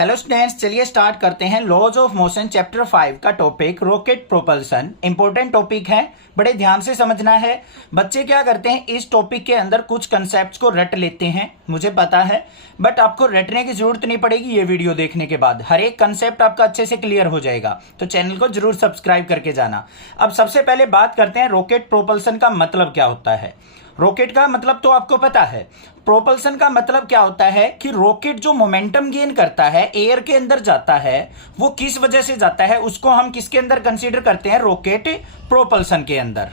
Hello students, चलिए start करते हैं। लॉज ऑफ मोशन चैप्टर 5 का topic rocket propulsion. Important topic है, बड़े ध्यान से समझना है। बच्चे क्या करते हैं, इस टॉपिक के अंदर कुछ कंसेप्ट्स को रट लेते हैं, मुझे पता है, बट आपको रटने की जरूरत नहीं पड़ेगी। ये वीडियो देखने के बाद हर एक कंसेप्ट आपका अच्छे से क्लियर हो जाएगा। तो चैनल को जरूर सब्सक्राइब करके जाना। अब सबसे पहले बात करते हैं रॉकेट प्रोपल्सन का मतलब क्या होता है। रॉकेट का मतलब तो आपको पता है। प्रोपल्सन का मतलब क्या होता है कि रॉकेट जो मोमेंटम गेन करता है, एयर के अंदर जाता है, वो किस वजह से जाता है, उसको हम किसके अंदर कंसीडर करते हैं, रॉकेट प्रोपल्सन के अंदर।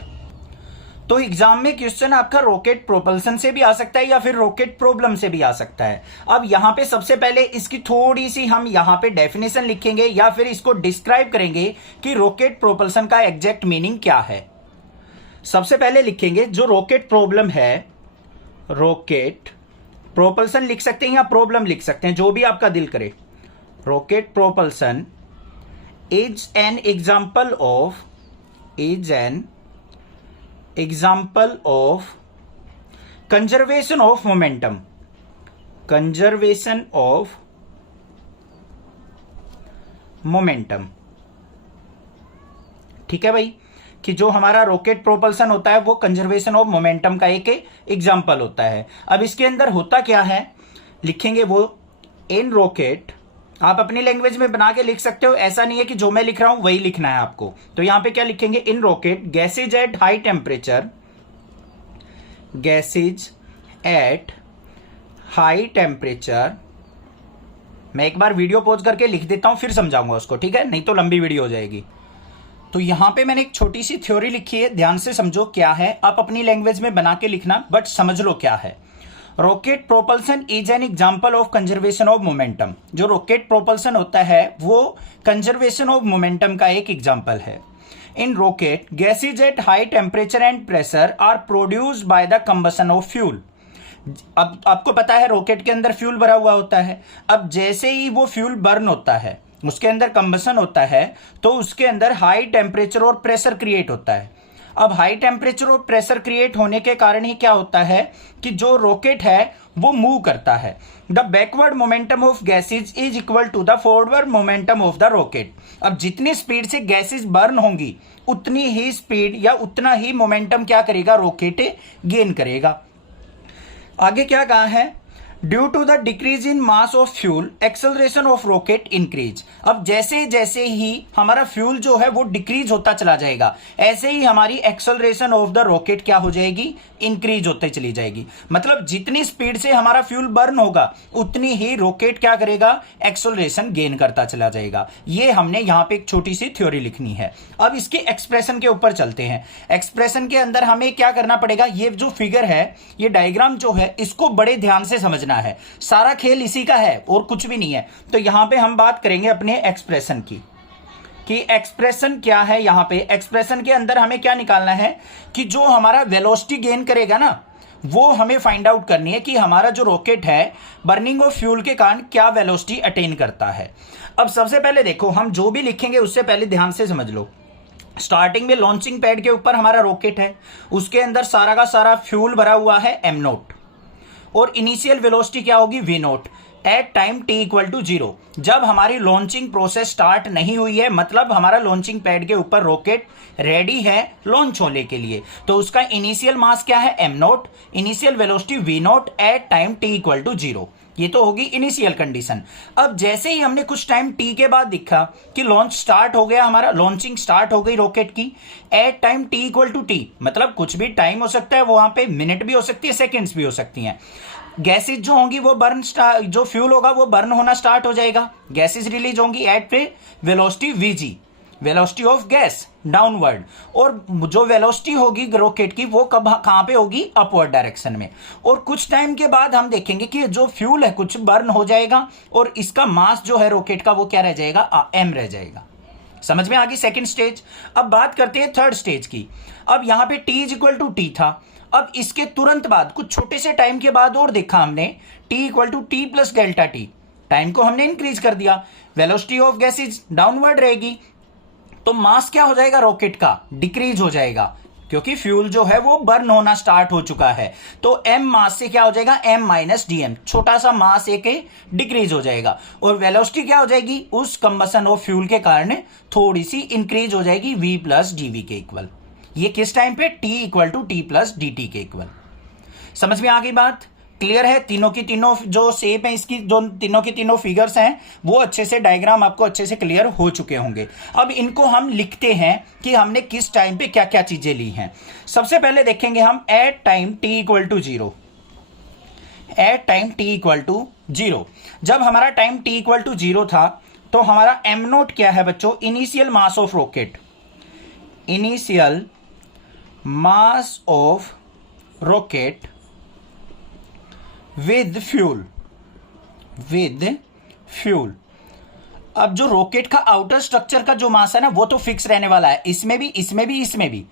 तो एग्जाम में क्वेश्चन आपका रॉकेट प्रोपल्सन से भी आ सकता है या फिर रॉकेट प्रॉब्लम से भी आ सकता है। अब यहां पे सबसे पहले इसकी थोड़ी सी हम यहां पे डेफिनेशन लिखेंगे या फिर इसको डिस्क्राइब करेंगे कि रॉकेट प्रोपल्सन का एग्जैक्ट मीनिंग क्या है। सबसे पहले लिखेंगे जो रॉकेट प्रॉब्लम है, रॉकेट प्रोपल्सन लिख सकते हैं या प्रॉब्लम लिख सकते हैं, जो भी आपका दिल करे। Rocket propulsion is an example of conservation of momentum, ठीक है भाई, कि जो हमारा रॉकेट प्रोपल्सन होता है वो कंजर्वेशन ऑफ मोमेंटम का एक एग्जाम्पल होता है। अब इसके अंदर होता क्या है, लिखेंगे वो इन रॉकेट। आप अपनी लैंग्वेज में बना के लिख सकते हो, ऐसा नहीं है कि जो मैं लिख रहा हूं वही लिखना है आपको। तो यहां पे क्या लिखेंगे, in rocket gases at high temperature. मैं एक बार वीडियो पॉज करके लिख देता हूं, फिर समझाऊंगा उसको, ठीक है, नहीं तो लंबी वीडियो हो जाएगी। तो यहां पे मैंने एक छोटी सी थ्योरी लिखी है, ध्यान से समझो क्या है। आप अपनी लैंग्वेज में बना के लिखना, बट समझ लो क्या है। Rocket propulsion is an example of conservation of momentum. जो रॉकेट प्रोपल्सन होता है वो कंजर्वेशन ऑफ मोमेंटम का एक एग्जांपल है। In rocket gases at high temperature and pressure are produced by the combustion of fuel. अब आपको पता है रॉकेट के अंदर फ्यूल भरा हुआ होता है। अब जैसे ही वो फ्यूल बर्न होता है, उसके अंदर कंबशन होता है, तो उसके अंदर हाई टेम्परेचर और प्रेशर क्रिएट होता है। अब हाई टेम्परेचर और प्रेशर क्रिएट होने के कारण ही क्या होता है कि जो रॉकेट है वो मूव करता है। The backward momentum of gases is equal to the forward momentum of the rocket. अब जितनी स्पीड से गैसेज बर्न होंगी उतनी ही स्पीड या उतना ही मोमेंटम क्या करेगा, रॉकेट गेन करेगा। आगे क्या कहा है, due to the decrease in mass of fuel acceleration of rocket increase. अब जैसे जैसे ही हमारा फ्यूल जो है वो डिक्रीज होता चला जाएगा, ऐसे ही हमारी एक्सेलरेशन ऑफ द रॉकेट क्या हो जाएगी, इंक्रीज होते चली जाएगी। मतलब जितनी स्पीड से हमारा फ्यूल बर्न होगा उतनी ही रॉकेट क्या करेगा, एक्सेलरेशन गेन करता चला जाएगा। ये हमने यहां पे एक छोटी सी थ्योरी लिखनी है। अब इसके एक्सप्रेशन के ऊपर चलते हैं। एक्सप्रेशन के अंदर हमें क्या करना पड़ेगा, ये जो फिगर है, ये डायग्राम जो है, इसको बड़े ध्यान से समझना है। सारा खेल इसी का है और कुछ भी नहीं है। तो यहां पे हम बात करेंगे अपने एक्सप्रेशन की, कि एक्सप्रेशन क्या है। यहां पे एक्सप्रेशन के अंदर हमें क्या निकालना है कि जो हमारा वेलोसिटी गेन करेगा ना, वो हमें फाइंड आउट करनी है कि हमारा जो रॉकेट है बर्निंग ऑफ फ्यूल के कारण क्या वेलोसिटी अटेन करता है। अब सबसे पहले देखो, हम जो भी लिखेंगे उससे पहले ध्यान से समझ लो। स्टार्टिंग में लॉन्चिंग पैड के ऊपर हमारा रॉकेट है, उसके अंदर सारा का सारा फ्यूल भरा हुआ है m0, और इनिशियल वेलोसिटी क्या होगी, v0 at time t equal to 0। जब हमारी लॉन्चिंग प्रोसेस स्टार्ट नहीं हुई है, मतलब हमारा लॉन्चिंग पैड के ऊपर रॉकेट रेडी है लॉन्च होने के लिए, तो उसका इनिशियल मास क्या है, m0, initial velocity v0 at time t equal to 0। ये तो होगी इनिशियल कंडीशन। अब जैसे ही हमने कुछ टाइम t के बाद देखा कि लॉन्च स्टार्ट हो गया, हमारा लॉन्चिंग स्टार्ट हो गई रॉकेट की, at time t equal to t, मतलब कुछ भी टाइम हो सकता है, वहां पे मिनट भी हो सकती है, सेकेंड्स भी हो सकती हैं। गैसेज जो होंगी वो बर्न, जो फ्यूल होगा वो बर्न होना स्टार्ट हो जाएगा, गैसेज रिलीज होंगी at velocity vg, velocity of gas downward, और जो वेलोसिटी होगी रॉकेट की वो कहां पे होगी, अपवर्ड डायरेक्शन में। और कुछ टाइम के बाद हम देखेंगे कि जो फ्यूल है कुछ बर्न हो जाएगा और इसका मास जो है रॉकेट का वो क्या रह जाएगा, m रह जाएगा। समझ में आ गई सेकंड स्टेज। अब बात करते हैं थर्ड स्टेज की। अब यहां पे t is equal to t था। अब इसके तुरंत बाद कुछ छोटे से टाइम के बाद और देखा हमने t equal to t plus delta t, time को हमने इंक्रीज कर दिया, वेलोसिटी ऑफ गैसेज डाउनवर्ड रहेगी, तो मास क्या हो जाएगा रॉकेट का, डिक्रीज हो जाएगा, क्योंकि फ्यूल जो है वो बर्न होना स्टार्ट हो चुका है। तो m मास से क्या हो जाएगा, m माइनस डी, छोटा सा मास एक डिक्रीज हो जाएगा, और वेलोसिटी क्या हो जाएगी, उस कंबसन ऑफ फ्यूल के कारण थोड़ी सी इंक्रीज हो जाएगी v प्लस dv के इक्वल। ये किस टाइम पे, t equal to T plus dt के इक्वल। समझ में आ गई बात, क्लियर है। तीनों की तीनों जो शेप है इसकी, जो तीनों की तीनों फिगर्स हैं वो अच्छे से, डायग्राम आपको अच्छे से क्लियर हो चुके होंगे। अब इनको हम लिखते हैं कि हमने किस टाइम पे क्या क्या चीजें ली हैं। सबसे पहले देखेंगे हम at time t equal to zero. At time t equal to zero, जब हमारा time t equal to zero था तो हमारा m नोट क्या है बच्चों, initial mass of rocket. Initial mass of rocket with fuel, with fuel. अब जो रॉकेट का आउटर स्ट्रक्चर का जो मास है ना वो तो फिक्स रहने वाला है, इसमें भी, इसमें भी, इसमें भी।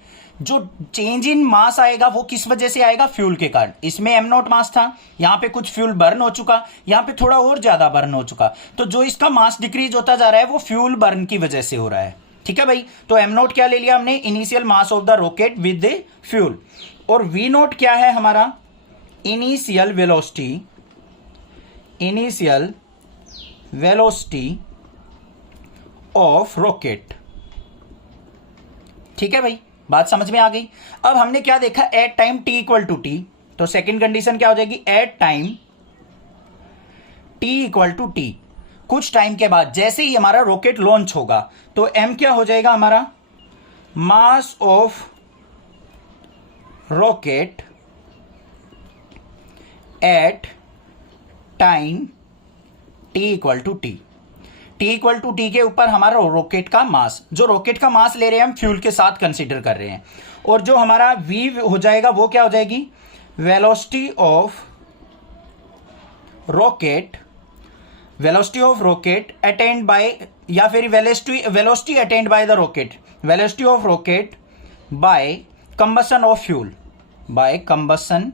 जो चेंज इन मास आएगा वो किस वजह से आएगा, फ्यूल के कारण। इसमें m नॉट मास था, यहां पे कुछ फ्यूल बर्न हो चुका, यहां पे थोड़ा और ज्यादा बर्न हो चुका, तो जो इसका मास डिक्रीज होता जा रहा है वो फ्यूल बर्न की वजह से हो रहा है। ठीक है भाई, तो m नॉट क्या ले लिया हमने, initial mass of the rocket with fuel, और v नॉट क्या है हमारा, initial velocity, initial velocity of rocket. ठीक है भाई, बात समझ में आ गई। अब हमने क्या देखा, at time t equal to T, तो सेकेंड कंडीशन क्या हो जाएगी, at time t equal to T. कुछ टाइम के बाद जैसे ही हमारा रॉकेट लॉन्च होगा तो m क्या हो जाएगा हमारा, mass of rocket at time t equal to T. t equal to T के ऊपर हमारा रॉकेट का मास, जो रॉकेट का मास ले रहे हैं हम फ्यूल के साथ कंसीडर कर रहे हैं, और जो हमारा v हो जाएगा वो क्या हो जाएगी, velocity of rocket, velocity of rocket attained by, या फिर velocity attained by the rocket, velocity of rocket by combustion of fuel, by combustion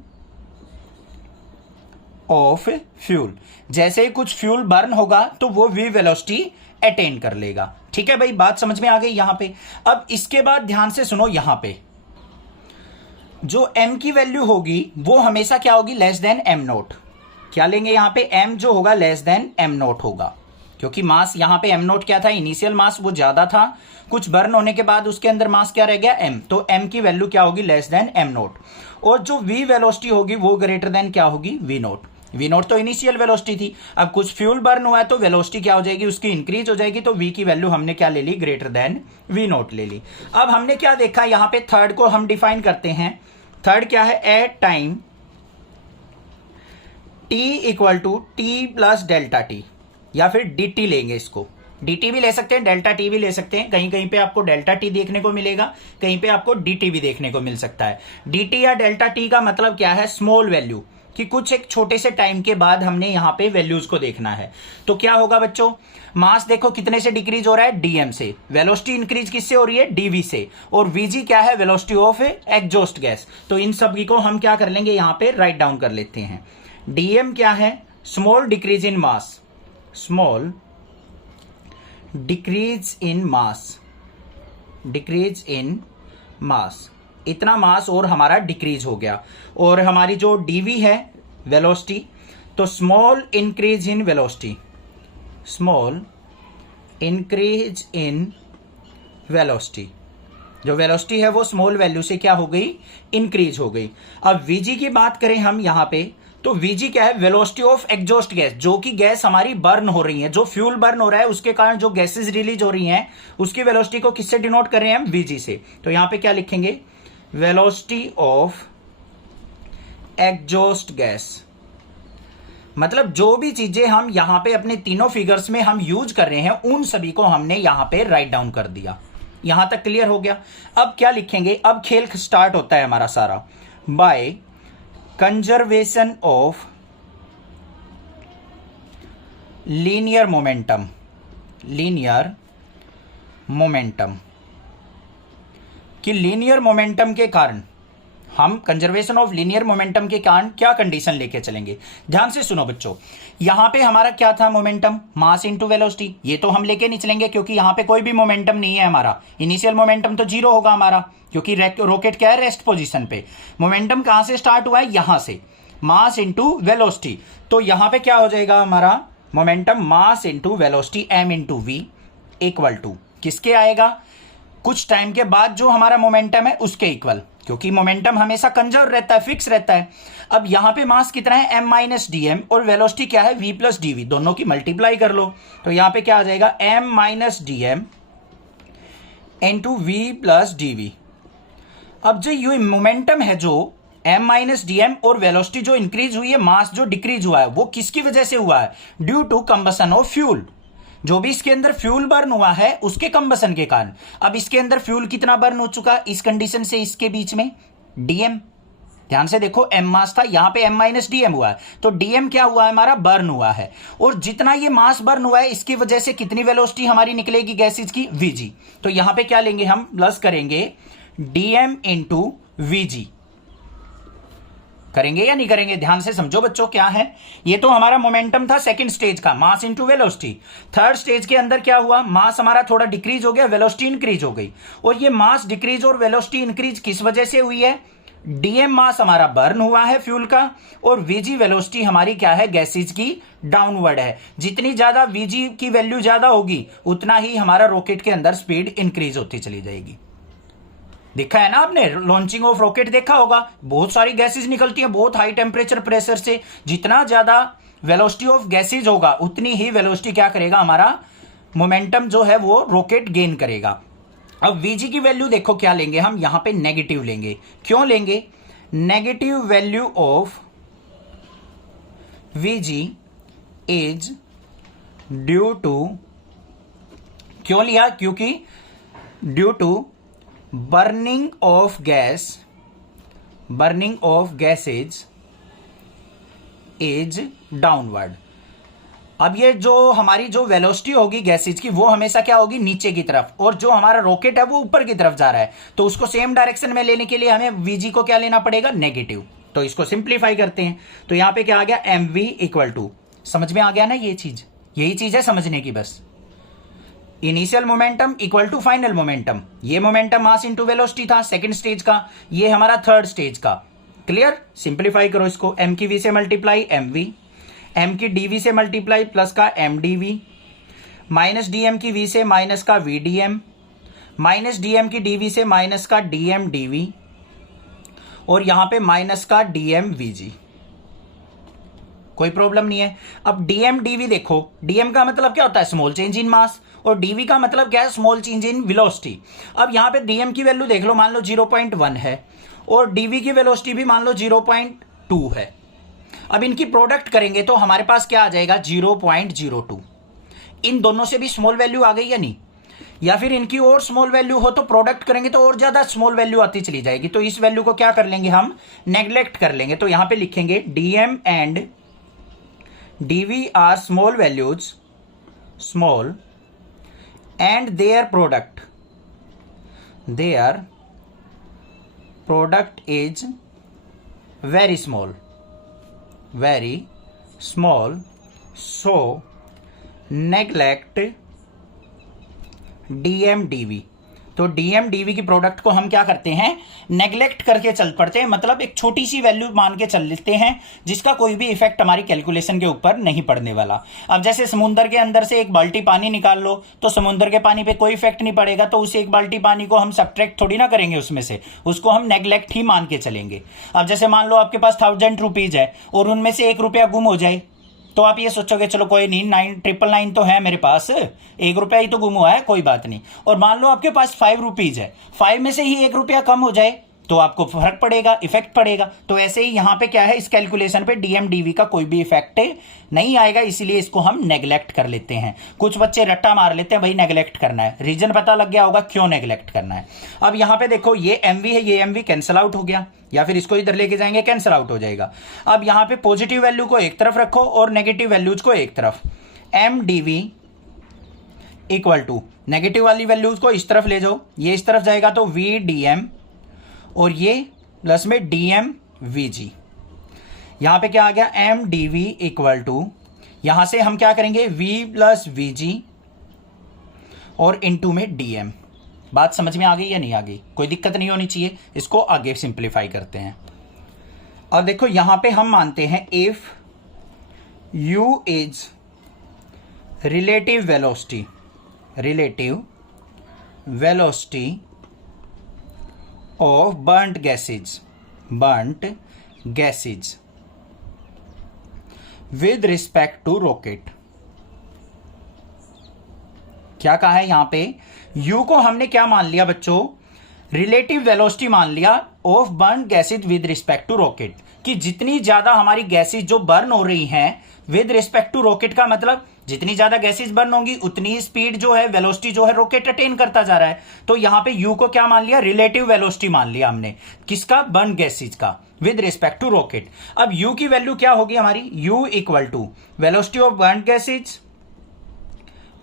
of fuel. जैसे ही कुछ फ्यूल बर्न होगा तो वो v वेलोसिटी अटेन कर लेगा। ठीक है भाई, बात समझ में आ गई यहां पे। अब इसके बाद ध्यान से सुनो, यहां पे जो m की वैल्यू होगी वो हमेशा क्या होगी, लेस देन m नोट। क्या लेंगे यहां पे, m जो होगा लेस देन m नोट होगा, क्योंकि मास यहां पे m नोट क्या था, इनिशियल मास वो ज्यादा था, कुछ बर्न होने के बाद उसके अंदर मास क्या रह गया, m, तो m की वैल्यू क्या होगी, लेस देन m नोट। और जो v वेलोसिटी होगी वो ग्रेटर देन क्या होगी, v नोट। v नोट तो इनिशियल वेलोसिटी थी, अब कुछ फ्यूल बर्न हुआ है तो वेलोसिटी क्या हो जाएगी, उसकी इंक्रीज हो जाएगी, तो v की वैल्यू हमने क्या ले ली, ग्रेटर देन v नोट ले ली। अब हमने क्या देखा, यहां पे थर्ड को हम डिफाइन करते हैं। थर्ड क्या है, at time t equal to T plus delta T, या फिर dt लेंगे इसको, dt भी ले सकते हैं, डेल्टा t भी ले सकते हैं। कहीं कहीं पे आपको डेल्टा t देखने को मिलेगा, कहीं पे आपको dt भी देखने को मिल सकता है। dt या डेल्टा t का मतलब क्या है, स्मॉल वैल्यू, कि कुछ एक छोटे से टाइम के बाद हमने यहां पे वैल्यूज को देखना है। तो क्या होगा बच्चों, मास देखो कितने से डिक्रीज हो रहा है, dm से, वेलोसिटी इंक्रीज किससे हो रही है, dv से, और vg क्या है, वेलोसिटी ऑफ एग्जॉस्ट गैस। तो इन सभी को हम क्या कर लेंगे, यहां पे राइट डाउन कर लेते हैं। dm क्या है, small decrease in mass, small decrease in mass, decrease in mass, इतना मास और हमारा डिक्रीज हो गया। और हमारी जो dv है वेलोसिटी, तो small increase in velocity, small increase in velocity, जो वेलोसिटी है वो स्मॉल वैल्यू से क्या हो गई, इंक्रीज हो गई। अब vg की बात करें हम यहां पे, तो vg क्या है, वेलोसिटी ऑफ एग्जॉस्ट गैस, जो कि गैस हमारी बर्न हो रही है, जो फ्यूल बर्न हो रहा है उसके कारण जो गैसेस रिलीज हो रही हैं उसकी वेलोसिटी को किससे डिनोट कर रहे हैं हम, vg से। तो यहां पे क्या लिखेंगे, वेलोसिटी ऑफ एग्जॉस्ट गैस। मतलब जो भी चीजें हम यहां पे अपने तीनों फिगर्स में हम यूज कर रहे हैं उन सभी को हमने यहां पे राइट डाउन कर दिया। यहां तक क्लियर हो गया। अब क्या लिखेंगे, अब खेल स्टार्ट होता है हमारा सारा, by conservation of linear momentum, linear momentum, कि लीनियर मोमेंटम के कारण हम कंजर्वेशन ऑफ लीनियर मोमेंटम के कारण क्या कंडीशन लेके चलेंगे, ध्यान से सुनो बच्चों। यहां पे हमारा क्या था, मोमेंटम मास इनटू वेलोसिटी, ये तो हम लेके नहीं चलेंगे क्योंकि यहां पे कोई भी मोमेंटम नहीं है हमारा, इनिशियल मोमेंटम तो जीरो होगा हमारा, क्योंकि रॉकेट क्या है, रेस्ट पोजीशन पे। मोमेंटम कहां से स्टार्ट हुआ है, यहां से, मास इंटू वेलोसिटी। तो यहां पे क्या हो जाएगा हमारा momentum, mass into velocity m into V equal to किसके आएगा, कुछ टाइम के बाद जो हमारा मोमेंटम है उसके इक्वल, क्योंकि मोमेंटम हमेशा कंजर्व रहता है, फिक्स रहता है। अब यहां पे मास कितना है, m माइनस डी एम, और वेलोसिटी क्या है, v प्लस डी वी, दोनों की मल्टीप्लाई कर लो। तो यहां पे क्या आ जाएगा, m minus D M into V plus D V. अब जो ये मोमेंटम है, जो m माइनस डी एम और वेलोसिटी जो इंक्रीज हुई है, मास जो डिक्रीज हुआ है, वो किसकी वजह से हुआ है, due to combustion of fuel. जो भी इसके अंदर फ्यूल बर्न हुआ है उसके कंबसन के कारण। अब इसके अंदर फ्यूल कितना बर्न हो चुका इस कंडीशन से, इसके बीच में डीएम, ध्यान से देखो, m मास था, यहां पे m माइनस डीएम हुआ है, तो डीएम क्या हुआ है हमारा, बर्न हुआ है। और जितना ये मास बर्न हुआ है इसकी वजह से कितनी वेलोसिटी हमारी निकलेगी गैसेज की, vg। तो यहां पे क्या लेंगे हम, प्लस करेंगे डीएम इंटू वीजी। करेंगे या नहीं करेंगे, ध्यान से समझो बच्चों क्या है। ये तो हमारा मोमेंटम था सेकंड स्टेज का, मास इनटू वेलोसिटी। थर्ड स्टेज के अंदर क्या हुआ, मास हमारा थोड़ा डिक्रीज हो गया, वेलोसिटी इंक्रीज हो गई। और ये मास डिक्रीज और वेलोसिटी इंक्रीज किस वजह से हुई है, डीएम मास हमारा बर्न हुआ है फ्यूल का, और वीजी वेलोसिटी हमारी क्या है, गैसेज की डाउनवर्ड है। जितनी ज्यादा वीजी की वैल्यू ज्यादा होगी उतना ही हमारा रॉकेट के अंदर स्पीड इंक्रीज होती चली जाएगी। देखा है ना आपने, लॉन्चिंग ऑफ रॉकेट देखा होगा, बहुत सारी गैसेज निकलती हैं बहुत हाई टेम्परेचर प्रेशर से। जितना ज्यादा वेलोसिटी ऑफ गैसेज होगा उतनी ही वेलोसिटी क्या करेगा, हमारा मोमेंटम जो है वो रॉकेट गेन करेगा। अब वीजी की वैल्यू देखो क्या लेंगे हम, यहां पे नेगेटिव लेंगे। क्यों लेंगे, negative value of VG is due to, क्यों लिया, क्योंकि due to burning of gases is downward। अब ये जो हमारी जो वेलोसिटी होगी गैसेज की वो हमेशा क्या होगी, नीचे की तरफ, और जो हमारा रॉकेट है वो ऊपर की तरफ जा रहा है। तो उसको सेम डायरेक्शन में लेने के लिए हमें वीजी को क्या लेना पड़ेगा, नेगेटिव। तो इसको सिंप्लीफाई करते हैं, तो यहां पे क्या आ गया, एम वी इक्वल टू, समझ में आ गया ना, ये चीज, यही चीज है समझने की बस। Initial momentum equal to final momentum, ये मोमेंटम मास इनटू वेलोसिटी था सेकंड स्टेज का, ये हमारा थर्ड स्टेज का। क्लियर, सिंप्लीफाई करो इसको, m की v से मल्टीप्लाई एम वी, m की dv से मल्टीप्लाई प्लस का एम dv, माइनस dm की v से माइनस का v dm, माइनस dm की dv से माइनस का dm dv, और यहां पे माइनस का dm vg। कोई प्रॉब्लम नहीं है। अब dm dv देखो, dm का मतलब क्या होता है, स्मॉल चेंज इन मास, और dv का मतलब क्या है, स्मॉल चेंज इन वेलोसिटी। अब यहां पे dm की वैल्यू देख लो, मान लो 0.1 है, और dv की वेलोसिटी भी मान लो 0.2 है। अब इनकी प्रोडक्ट करेंगे तो हमारे पास क्या आ जाएगा, 0.02। इन दोनों से भी स्मॉल वैल्यू आ गई या नहीं, या फिर इनकी और स्मॉल वैल्यू हो तो प्रोडक्ट करेंगे तो और ज्यादा स्मॉल वैल्यू आती चली जाएगी। तो इस वैल्यू को क्या कर लेंगे हम, नेग्लेक्ट कर लेंगे। तो यहां पे लिखेंगे dm and dv are small values, small, and their product is very small, so neglect dm dv। तो dm dv की प्रोडक्ट को हम क्या करते हैं, नेग्लेक्ट करके चल पड़ते हैं, मतलब एक छोटी सी वैल्यू मान के चल लेते हैं जिसका कोई भी इफेक्ट हमारी कैलकुलेशन के ऊपर नहीं पड़ने वाला। अब जैसे समुद्र के अंदर से एक बाल्टी पानी निकाल लो तो समुद्र के पानी पे कोई इफेक्ट नहीं पड़ेगा, तो उस एक बाल्टी पानी को हम सब्ट्रैक्ट थोड़ी ना करेंगे उसमें से, उसको हम नेग्लेक्ट ही मान के चलेंगे। अब जैसे मान लो आपके पास 1000 रुपीज है और उनमें से 1 रुपया गुम हो जाए, तो आप ये सोचोगे चलो कोई नहीं, 999 तो है मेरे पास, 1 रुपया ही तो गुम हुआ है, कोई बात नहीं। और मान लो आपके पास 5 रुपीज है, 5 में से ही 1 रुपया कम हो जाए तो आपको फर्क पड़ेगा, इफेक्ट पड़ेगा। तो ऐसे ही यहां पे क्या है, इस कैलकुलेशन पे डीएम डीवी का कोई भी इफेक्ट नहीं आएगा, इसीलिए इसको हम नेग्लेक्ट कर लेते हैं। कुछ बच्चे रट्टा मार लेते हैं भाई नेग्लेक्ट करना है, रीजन पता लग गया होगा क्यों नेग्लेक्ट करना है। अब यहां पे देखो ये एमवी है, ये एमवी कैंसिल आउट हो गया, या फिर इसको इधर लेके जाएंगे कैंसिल आउट हो जाएगा। अब यहां पे पॉजिटिव वैल्यू को एक तरफ रखो और नेगेटिव वैल्यूज को एक तरफ, M D V equal to negative वाली वैल्यूज को इस तरफ ले जाओ, ये इस तरफ जाएगा तो वी डी एम, और ये प्लस में dm vg। यहां पे क्या आ गया, m dv इक्वल टू, यहां से हम क्या करेंगे v प्लस vg और इनटू में dm। बात समझ में आ गई या नहीं आ गई? कोई दिक्कत नहीं होनी चाहिए। इसको आगे सिंप्लीफाई करते हैं। अब देखो यहां पे हम मानते हैं if u is relative velocity of burnt gases with respect to rocket. क्या कहा है यहां पे, u को हमने क्या मान लिया बच्चों, रिलेटिव वेलोसिटी मान लिया of burn gases with respect to rocket, कि जितनी ज्यादा हमारी गैसेज जो बर्न हो रही हैं विद रिस्पेक्ट टू रॉकेट का मतलब जितनी ज्यादा गैसेज बर्न होंगी उतनी स्पीड जो है, वेलोसिटी जो है रॉकेट अटेन करता जा रहा है। तो यहां पे u को क्या मान लिया, रिलेटिव वेलोसिटी मान लिया हमने, किसका, बर्न गैसेज का, विद रिस्पेक्ट टू रॉकेट। अब u की वैल्यू क्या होगी हमारी, u equal to velocity of burn gases,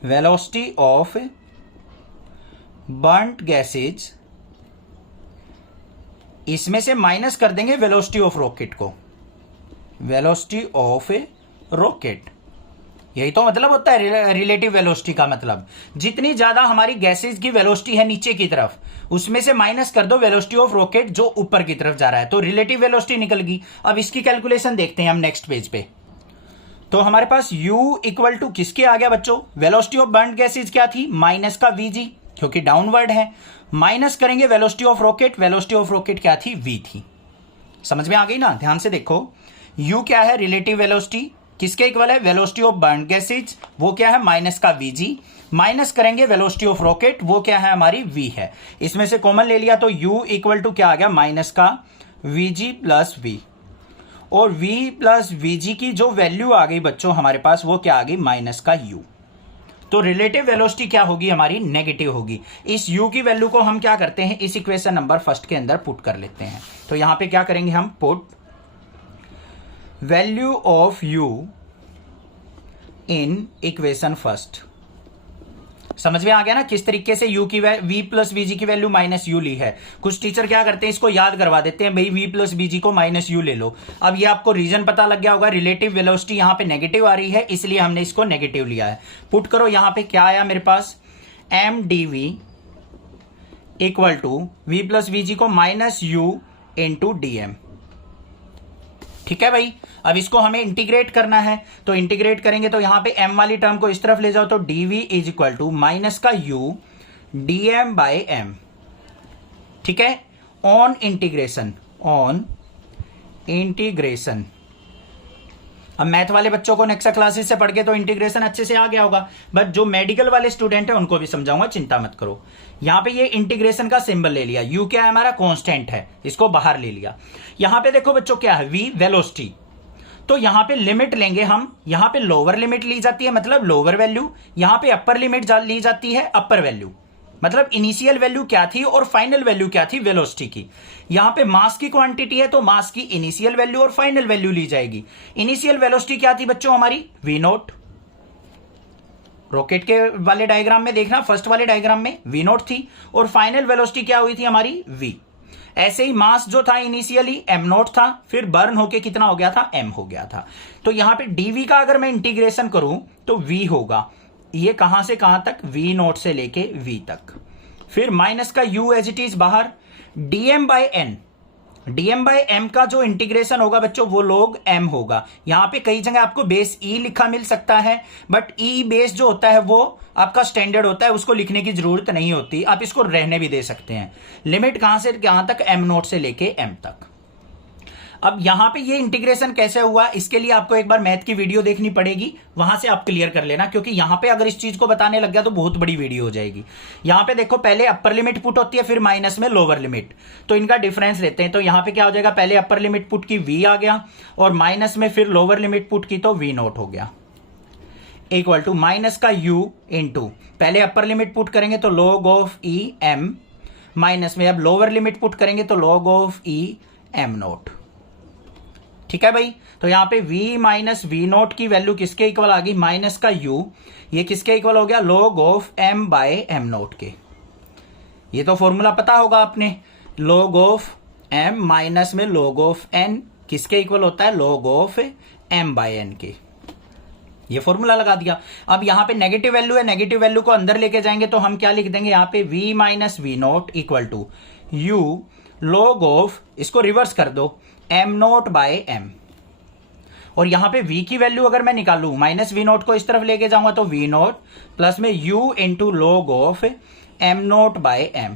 velocity of burnt gases, इसमें से माइनस कर देंगे वेलोसिटी ऑफ रॉकेट को, वेलोसिटी ऑफ रॉकेट। यही तो मतलब होता है रिलेटिव वेलोसिटी का मतलब, जितनी ज्यादा हमारी गैसेज की वेलोसिटी है नीचे की तरफ, उसमें से माइनस कर दो वेलोसिटी ऑफ रॉकेट जो ऊपर की तरफ जा रहा है, तो रिलेटिव वेलोसिटी निकल गई। अब इसकी कैलकुलेशन देखते हैं हम नेक्स्ट पेज पे। तो हमारे पास u इक्वल टू किसके आ गया बच्चों, वेलोसिटी ऑफ बर्न्ड गैसेज क्या थी, माइनस का vg, क्योंकि डाउनवर्ड है, माइनस करेंगे velocity of rocket, velocity of rocket क्या थी, v थी। समझ में आ गई ना, ध्यान से देखो, u क्या है, रिलेटिव वेलोसिटी, किसके इक्वल है, वेलोसिटी ऑफ बर्न्ड गैसेज, वो क्या है, माइनस का vg, माइनस करेंगे वेलोसिटी ऑफ रॉकेट, वो क्या है, हमारी v है। इसमें से कॉमन ले लिया तो u इक्वल टू क्या आ गया, माइनस का vg प्लस v, और v प्लस vg की जो वैल्यू आ गई बच्चों हमारे पास, वो क्या आ गई, माइनस का u। तो रिलेटिव वेलोसिटी क्या होगी हमारी, नेगेटिव होगी। इस u की वैल्यू को हम क्या करते हैं, इस इक्वेशन नंबर फर्स्ट के अंदर पुट कर लेते हैं। तो यहां पे क्या करेंगे हम, put value of u in equation first. समझ में आ गया ना किस तरीके से u की v प्लस vg की वैल्यू माइनस u ली है। कुछ टीचर क्या करते हैं, इसको याद करवा देते हैं, भाई v प्लस vg को माइनस u ले लो। अब ये आपको रीजन पता लग गया होगा, रिलेटिव वेलोसिटी यहां पे नेगेटिव आ रही है, इसलिए हमने इसको नेगेटिव लिया है। पुट करो, यहां पे क्या आया मेरे पास, m dv equal to v plus vg को माइनस u इंटू dm। ठीक है भाई, अब इसको हमें इंटीग्रेट करना है, तो इंटीग्रेट करेंगे तो यहां पे m वाली टर्म को इस तरफ ले जाओ, तो dv is equal to minus का u dm बाय m। ठीक है, ऑन इंटीग्रेशन। अब मैथ वाले बच्चों को नेक्स्ट क्लासेस से पढ़ के तो इंटीग्रेशन अच्छे से आ गया होगा, बट जो मेडिकल वाले स्टूडेंट है उनको भी समझाऊंगा, चिंता मत करो। यहां पे ये इंटीग्रेशन का सिंबल ले लिया, u क्या है हमारा, कांस्टेंट है, इसको बाहर ले लिया। यहां पे देखो बच्चों क्या है, v वेलोसिटी, तो यहां पे लिमिट लेंगे हम, यहां पे लोअर लिमिट ली जाती है मतलब लोअर वैल्यू, यहां पे अपर लिमिट ली जाती है अपर वैल्यू, मतलब इनिशियल वैल्यू क्या थी और फाइनल वैल्यू क्या थी वेलोसिटी की। यहां पे मास की क्वांटिटी है तो मास की इनिशियल वैल्यू और फाइनल वैल्यू ली जाएगी। इनिशियल वेलोसिटी क्या थी बच्चों हमारी, v नॉट, रॉकेट के वाले डायग्राम में देखना, फर्स्ट वाले डायग्राम में v नॉट थी, और फाइनल वेलोसिटी क्या हुई थी हमारी, v। ऐसे ही मास जो था इनिशियली m नॉट था, फिर बर्न होके कितना हो गया था, m हो गया था। तो यहां पे dv का अगर मैं इंटीग्रेशन करूं तो v होगा, ये कहां से कहां तक, v नॉट से लेके v तक, फिर माइनस का u एज इट इज बाहर, dm by n, dm by m का जो इंटीग्रेशन होगा बच्चों वो लोग m होगा। यहां पे कई जगह आपको बेस e लिखा मिल सकता है, बट e बेस जो होता है वो आपका स्टैंडर्ड होता है, उसको लिखने की जरूरत नहीं होती, आप इसको रहने भी दे सकते हैं। लिमिट कहां से कहां तक, m नॉट से लेके m तक। अब यहां पे ये इंटीग्रेशन कैसे हुआ, इसके लिए आपको एक बार मैथ की वीडियो देखनी पड़ेगी, वहां से आप क्लियर कर लेना, क्योंकि यहां पे अगर इस चीज को बताने लग गया तो बहुत बड़ी वीडियो हो जाएगी। यहां पे देखो पहले अपर लिमिट पुट होती है, फिर माइनस में लोअर लिमिट, तो इनका डिफरेंस लेते हैं। तो यहां पे क्या हो जाएगा, पहले अपर लिमिट पुट की v आ गया, और माइनस में फिर लोअर लिमिट पुट की तो v नॉट हो गया, इक्वल टू माइनस का u इंटू, पहले अपर लिमिट पुट करेंगे तो log of e m, minus में अब लोअर लिमिट पुट करेंगे तो log of e m not. ठीक है भाई, तो यहां पे v माइनस वी नॉट की वैल्यू किसके इक्वल आ गई, माइनस का u, ये किसके इक्वल हो गया, log of m by m naught के। ये तो फॉर्मूला पता होगा आपने, log ऑफ m माइनस में log ऑफ n किसके इक्वल होता है? log of m by n के। ये फॉर्मूला लगा दिया। अब यहां पे नेगेटिव वैल्यू है, नेगेटिव वैल्यू को अंदर लेके जाएंगे तो हम क्या लिख देंगे यहां पे? v minus V naught equal to u log of, इसको रिवर्स कर दो, m नोट बाय m। और यहां पे v की वैल्यू अगर मैं निकालू, माइनस वी नोट को इस तरफ लेके जाऊंगा तो v नोट प्लस में u into log of m naught by m।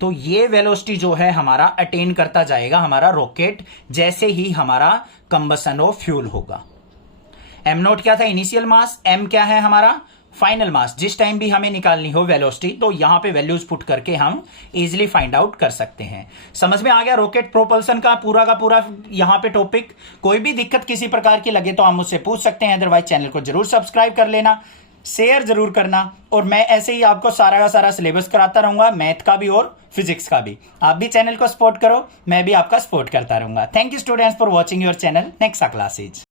तो ये वेलोसिटी जो है हमारा अटेन करता जाएगा हमारा रॉकेट जैसे ही हमारा कंबसन ऑफ फ्यूल होगा। m नोट क्या था? Initial mass. m क्या है? हमारा फाइनल मास। जिस टाइम भी हमें निकालनी हो वेलोसिटी तो यहां पे वैल्यूज पुट करके हम इजीली फाइंड आउट कर सकते हैं। समझ में आ गया रॉकेट प्रोपल्सन का पूरा यहां पे टॉपिक? कोई भी दिक्कत किसी प्रकार की लगे तो आप मुझसे पूछ सकते हैं, अदरवाइज चैनल को जरूर सब्सक्राइब कर लेना, शेयर जरूर करना। और मैं ऐसे ही आपको सारा का सारा सिलेबस कराता रहूंगा, मैथ का भी और फिजिक्स का भी। आप भी चैनल को सपोर्ट करो, मैं भी आपका सपोर्ट करता रहूंगा। Thank you students for watching your channel next classes.